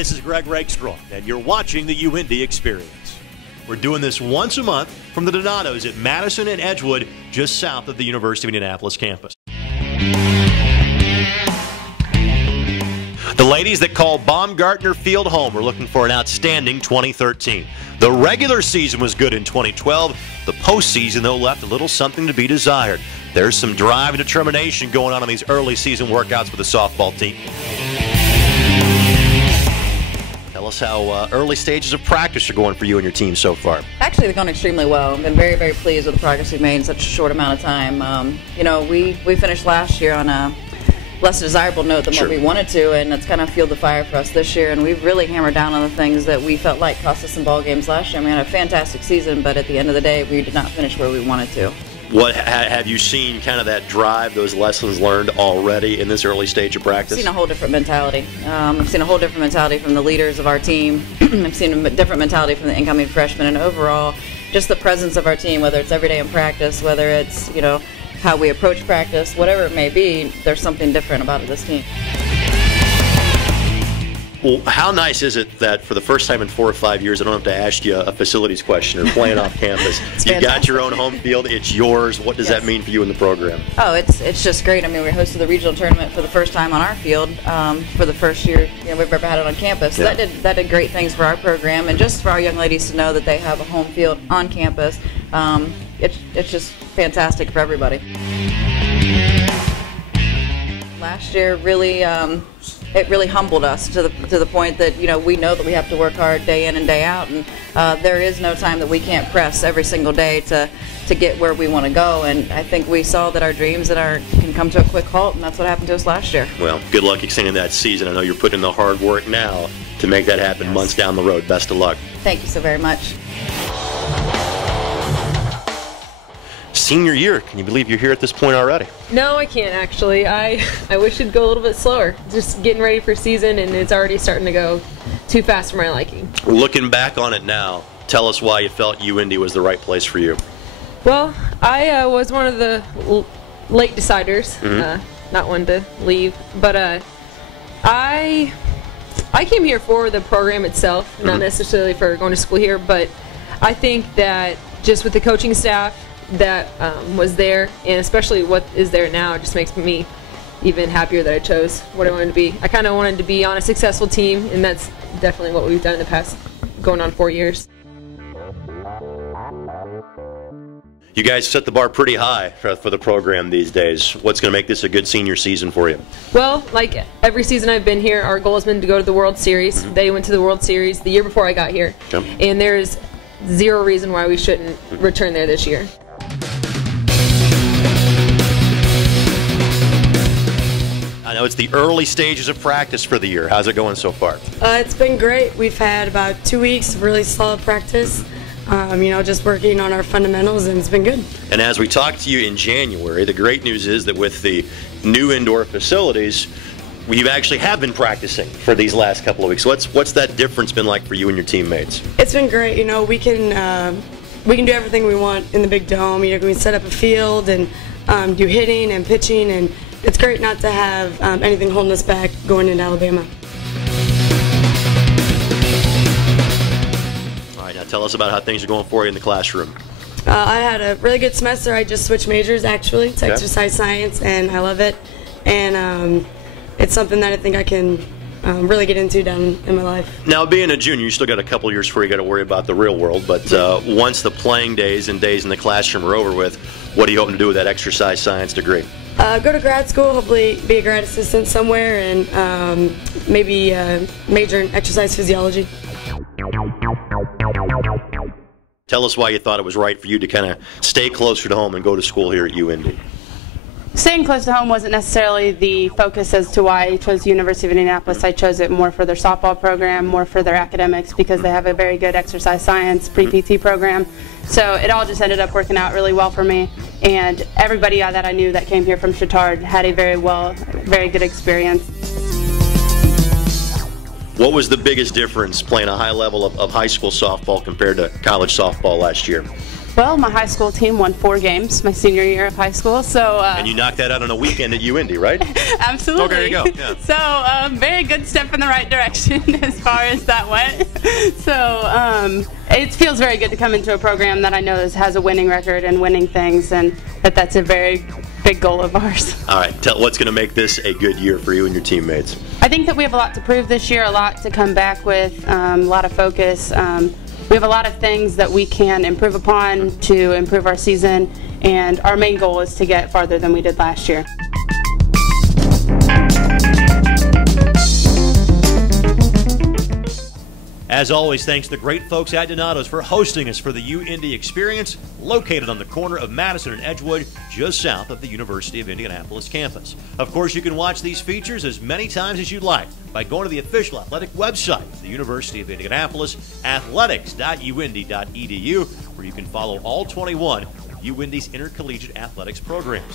this is Greg Rakestraw, and you're watching the UIndy Experience. We're doing this once a month from the Donatos at Madison and Edgewood, just south of the University of Indianapolis campus. The ladies that call Baumgartner Field home are looking for an outstanding 2013. The regular season was good in 2012. The postseason, though, left a little something to be desired. There's some drive and determination going on in these early season workouts with the softball team. Tell us how early stages of practice are going for you and your team so far. Actually, they're going extremely well. I've been very, very pleased with the progress we've made in such a short amount of time. We finished last year on a less desirable note than what we wanted to, and it's kind of fueled the fire for us this year, and we've really hammered down on the things that we felt like cost us some ball games last year. We had a fantastic season, but at the end of the day, we did not finish where we wanted to. What have you seen, kind of that drive, those lessons learned already in this early stage of practice? I've seen a whole different mentality. I've seen a whole different mentality from the leaders of our team. I've seen a different mentality from the incoming freshmen, and overall, just the presence of our team, whether it's every day in practice, whether it's, how we approach practice, whatever it may be, there's something different about this team. Well, how nice is it that for the first time in 4 or 5 years, I don't have to ask you a facilities question or playing off campus. You've got your own home field. It's yours. What does that mean for you in the program? Oh, it's just great. I mean, we hosted the regional tournament for the first time on our field for the first year we've ever had it on campus. So that did great things for our program, and just for our young ladies to know that they have a home field on campus. It's just fantastic for everybody. Last year really it really humbled us to the point that we know that we have to work hard day in and day out, and there is no time that we can't press every single day to get where we want to go. And I think we saw that our dreams can come to a quick halt, and that's what happened to us last year. Well, good luck extending that season. I know you're putting in the hard work now to make that happen months down the road. Best of luck. Thank you so very much. Senior year, can you believe you're here at this point already? No, I can't actually. I wish it'd go a little bit slower. Just getting ready for season, and it's already starting to go too fast for my liking. Looking back on it now, tell us why you felt UIndy was the right place for you. Well, I was one of the late deciders, not one to leave, but I came here for the program itself, not necessarily for going to school here, but I think that just with the coaching staff that was there, and especially what is there now, it just makes me even happier that I chose what I wanted to be. I kind of wanted to be on a successful team, and that's definitely what we've done in the past going on 4 years. You guys set the bar pretty high for the program these days. What's going to make this a good senior season for you? Well, like every season I've been here, our goal has been to go to the World Series. They went to the World Series the year before I got here, and there's zero reason why we shouldn't return there this year. I know it's the early stages of practice for the year. How's it going so far? It's been great. We've had about 2 weeks of really solid practice, just working on our fundamentals, and it's been good. And as we talked to you in January, the great news is that with the new indoor facilities, you actually have been practicing for these last couple of weeks. What's that difference been like for you and your teammates? It's been great. We can do everything we want in the big dome. We can set up a field and do hitting and pitching, and it's great not to have anything holding us back going into Alabama. All right, now tell us about how things are going for you in the classroom. I had a really good semester. I just switched majors, actually, to exercise science, and I love it. And it's something that I think I can really get into down in my life. Now, being a junior, you still got a couple years before you got to worry about the real world, but once the playing days and days in the classroom are over with, what are you hoping to do with that exercise science degree? Go to grad school, hopefully be a grad assistant somewhere, and maybe major in exercise physiology. Tell us why you thought it was right for you to kind of stay closer to home and go to school here at UIndy. Staying close to home wasn't necessarily the focus as to why I chose the University of Indianapolis. I chose it more for their softball program, more for their academics, because they have a very good exercise science pre-PT program. So it all just ended up working out really well for me. And everybody that I knew that came here from Chittard had a very good experience. What was the biggest difference playing a high level of high school softball compared to college softball last year? Well, my high school team won 4 games my senior year of high school. So and you knocked that out on a weekend at UIndy, right? Absolutely. Oh, there you go. Yeah. So very good step in the right direction as far as that went. So it feels very good to come into a program that I know has a winning record and winning things, and that's a very big goal of ours. All right, tell what's going to make this a good year for you and your teammates. I think that we have a lot to prove this year, a lot to come back with, a lot of focus. We have a lot of things that we can improve upon to improve our season, and our main goal is to get farther than we did last year. As always, thanks to the great folks at Donato's for hosting us for the UIndy Xperience, located on the corner of Madison and Edgewood, just south of the University of Indianapolis campus. Of course, you can watch these features as many times as you'd like by going to the official athletic website of the University of Indianapolis, athletics.uindy.edu, where you can follow all 21 of UIndy's intercollegiate athletics programs.